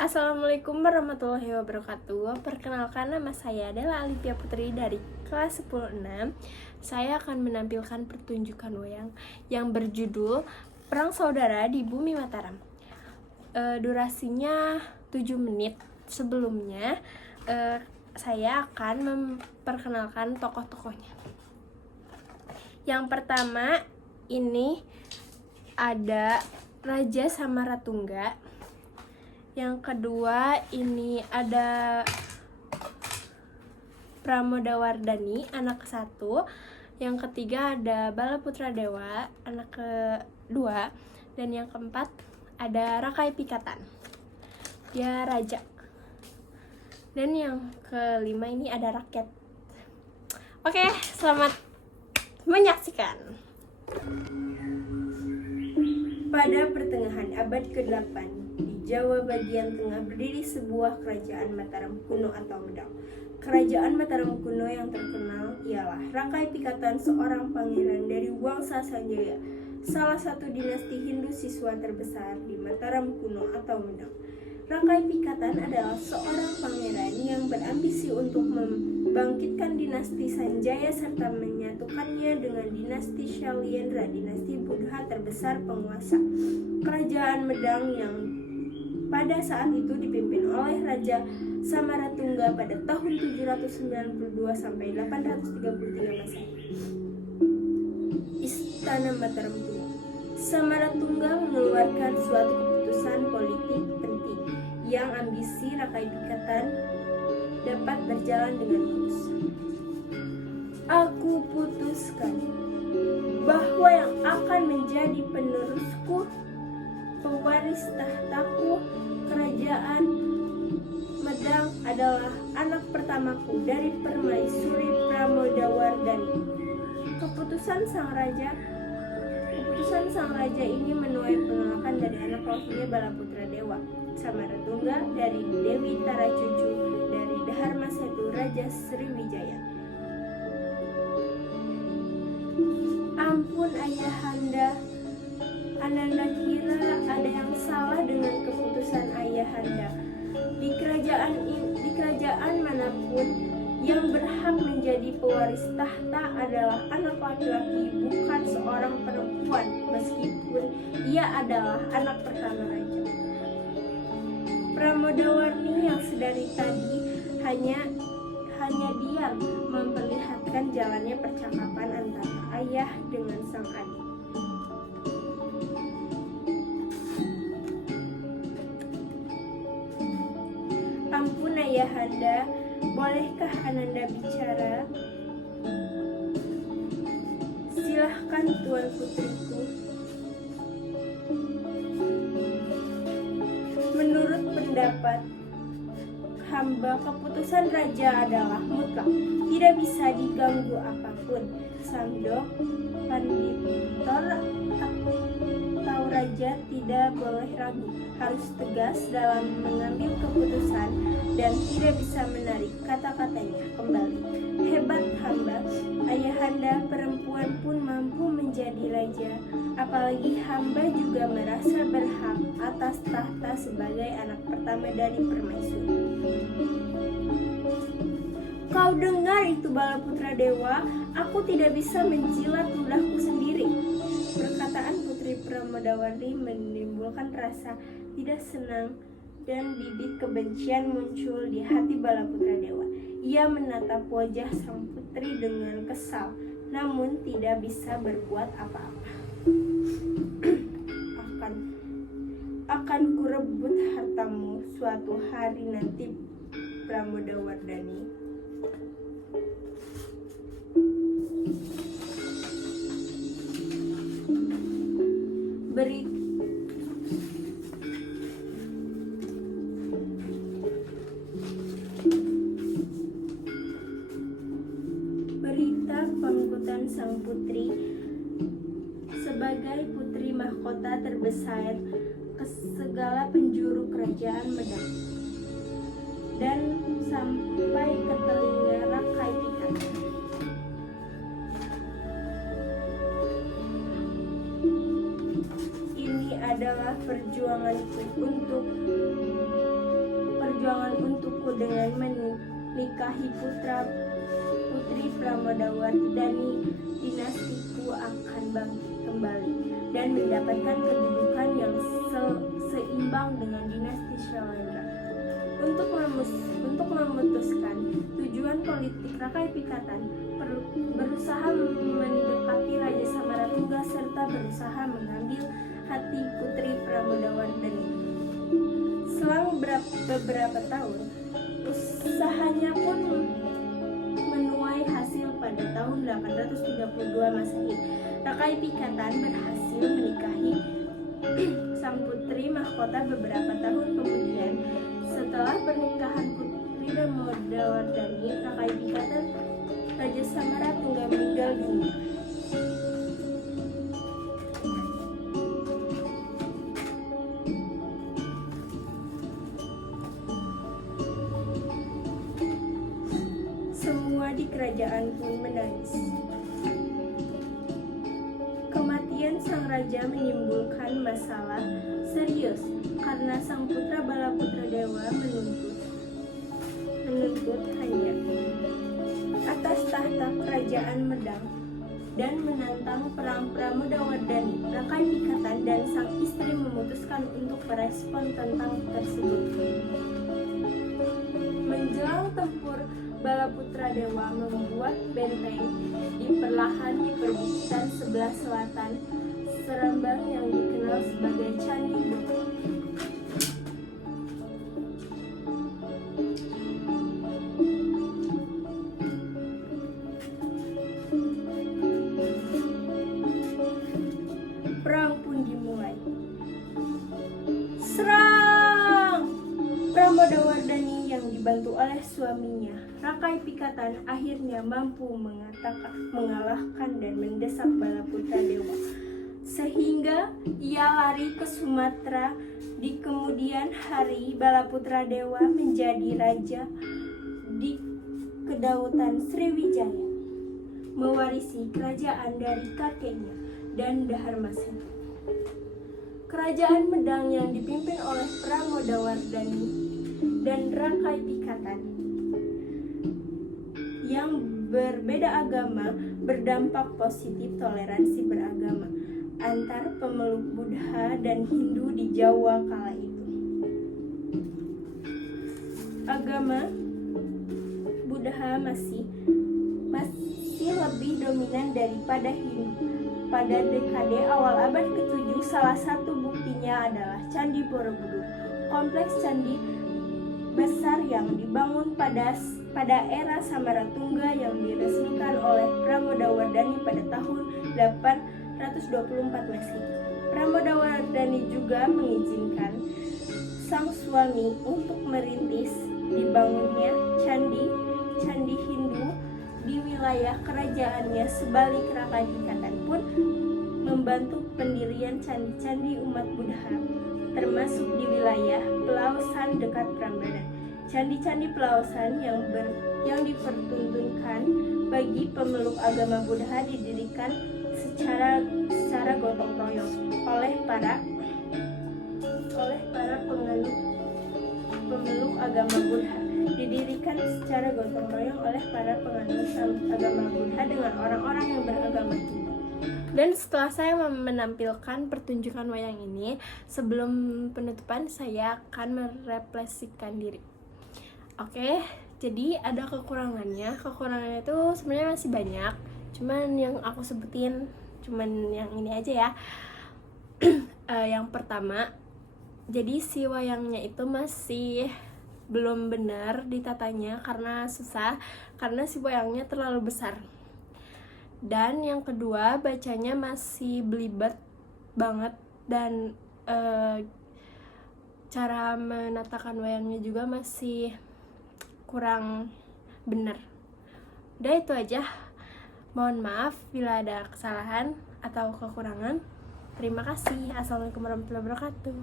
Assalamualaikum warahmatullahi wabarakatuh. Perkenalkan, nama saya adalah Alifia Putri dari kelas 10-6. Saya akan menampilkan pertunjukan wayang yang berjudul Perang Saudara di Bumi Mataram. Durasinya 7 menit. Sebelumnya saya akan memperkenalkan tokoh-tokohnya. Yang pertama ini ada Raja Samaratungga. Yang kedua ini ada Pramodawardhani, anak ke-1. Yang ketiga ada Balaputra Dewa, anak ke-2. Dan yang keempat ada Rakai Pikatan, dia raja. Dan yang kelima ini ada rakyat. Oke, selamat menyaksikan. Pada pertengahan abad ke-8, di Jawa bagian tengah berdiri sebuah kerajaan Mataram kuno atau Medang. Kerajaan Mataram kuno yang terkenal ialah Rakai Pikatan, seorang pangeran dari Wangsa Sanjaya, salah satu dinasti Hindu siswa terbesar di Mataram kuno atau Medang. Rakai Pikatan adalah seorang pangeran yang berambisi untuk membangkitkan dinasti Sanjaya serta menyatukannya dengan dinasti Syailendra, dinasti Buddha terbesar penguasa kerajaan Medang yang pada saat itu dipimpin oleh Raja Samaratungga pada tahun 792 sampai 833 Masehi. Istana Mataram kuno. Samaratungga mengeluarkan suatu keputusan politik penting yang ambisi Rakai Pikatan dapat berjalan dengan mulus. Aku putuskan bahwa yang akan menjadi penerusku, pewaris tahtaku, kerajaan Medang adalah anak pertamaku dari permaisuri Pramodawardhani. Keputusan sang raja ini menuai penolakan dari anak lakinya Balaputra Dewa, Samaratungga, dari Dewi Tara cucu dari Dharma Setu Raja Sriwijaya. Ampun ayahanda, Ananda kira ada yang salah dengan keputusan ayahanda. Di kerajaan manapun yang berhak menjadi pewaris tahta adalah anak laki-laki, bukan seorang perempuan, meskipun ia adalah anak pertama raja. Pramodawardhani yang sedari tadi hanya diam memperlihatkan jalannya percakapan antara ayah dengan sang adik. Ampun ayahanda, bolehkah Ananda bicara? Silahkan tuan putriku. Menurut pendapat hamba, keputusan raja adalah mutlak, tidak bisa diganggu apapun. Samdo, Panditor atau raja tidak boleh ragu, harus tegas dalam mengambil keputusan dan tidak bisa menarik kata-katanya kembali. Hebat hamba, ayahanda perempuan pun mampu menjadi raja, apalagi hamba juga merasa berhak atas tahta sebagai anak pertama dari permaisuri. Kau dengar itu Balaputra Dewa, aku tidak bisa menjilat ludahku sendiri. Perkataan Putri Pramodawardhani menimbulkan rasa tidak senang dan bibit kebencian muncul di hati Balaputra Dewa. Ia menatap wajah sang putri dengan kesal, namun tidak bisa berbuat apa-apa. akan kurebut hartamu suatu hari nanti, Pramodawardhani. Berita pengangkutan sang putri sebagai putri mahkota terbesar ke segala penjuru kerajaan Medang dan sampai ke telinga Rakai Pikatan. Ini adalah perjuanganku untuk dengan menikahi putri Pramodawardhani, dinastiku akan bangkit kembali dan mendapatkan kedudukan yang seimbang dengan dinasti Shailendra. Untuk memutuskan tujuan politik, Rakai Pikatan berusaha mendekati Raja Samaratungga serta berusaha mengambil hati Putri Pramodawardhani. Selang beberapa tahun, usahanya pun menuai hasil. Pada tahun 832 Masehi, Rakai Pikatan berhasil menikahi sang putri mahkota. Beberapa tahun kemudian, setelah pernikahan Putri Pramodawardhani, Rakai Pikatan, Raja Samaratungga meninggal dunia. Semua di kerajaan pun menangis. Kematian sang raja menimbulkan masalah serius karena sang putra Balaputra Dewa menuntut hanya atas tahta kerajaan Medang dan menantang perang Pramodawardhani. Rakai Pikatan dan sang istri memutuskan untuk merespon tentang tersebut. Menjelang tempur, Balaputra Dewa membuat benteng di perlahan di perbukitan sebelah selatan Serambang yang dikenal sebagai Candi Borobudur. Perang pun dimulai. Serang! Pramodawardhani yang dibantu oleh suaminya, Rakai Pikatan, akhirnya mampu mengalahkan dan mendesak Balaputra Dewa, sehingga ia lari ke Sumatera. Di kemudian hari, Balaputra Dewa menjadi raja di Kedaulatan Sriwijaya, mewarisi kerajaan dari kakeknya dan Daharmasena. Kerajaan Medang yang dipimpin oleh Pramodawardhani dan Rakai Pikatan yang berbeda agama berdampak positif toleransi beragama antar pemeluk Buddha dan Hindu di Jawa kala itu. Agama Buddha masih lebih dominan daripada Hindu. Pada dekade awal abad ke-7, salah satu buktinya adalah Candi Borobudur, kompleks candi besar yang dibangun pada era Samaratungga yang diresmikan oleh Pramodawardhani pada tahun 824 Masehi. Pramodawardhani juga mengizinkan sang suami untuk merintis dibangunnya candi Hindu di wilayah kerajaannya. Sebalik, Rakai Pikatan pun membantu pendirian candi-candi umat Buddha, termasuk di wilayah Pelausan dekat Prambanan. Candi-candi Pelausan yang dipertuntunkan bagi pemeluk agama Buddha didirikan secara gotong royong oleh para pemeluk agama Buddha. Didirikan secara gotong royong oleh para penganut agama Buddha dengan orang-orang yang beragama Hindu. Dan setelah saya menampilkan pertunjukan wayang ini, sebelum penutupan saya akan merefleksikan diri. Oke, jadi ada kekurangannya. Kekurangannya itu sebenarnya masih banyak, cuman yang aku sebutin cuman yang ini aja ya. Yang pertama, jadi si wayangnya itu masih belum benar ditatanya karena susah, karena si wayangnya terlalu besar. Dan yang kedua, bacanya masih belibet banget, dan cara menatakan wayangnya juga masih kurang benar. Udah, itu aja. Mohon maaf bila ada kesalahan atau kekurangan. Terima kasih. Assalamualaikum warahmatullahi wabarakatuh.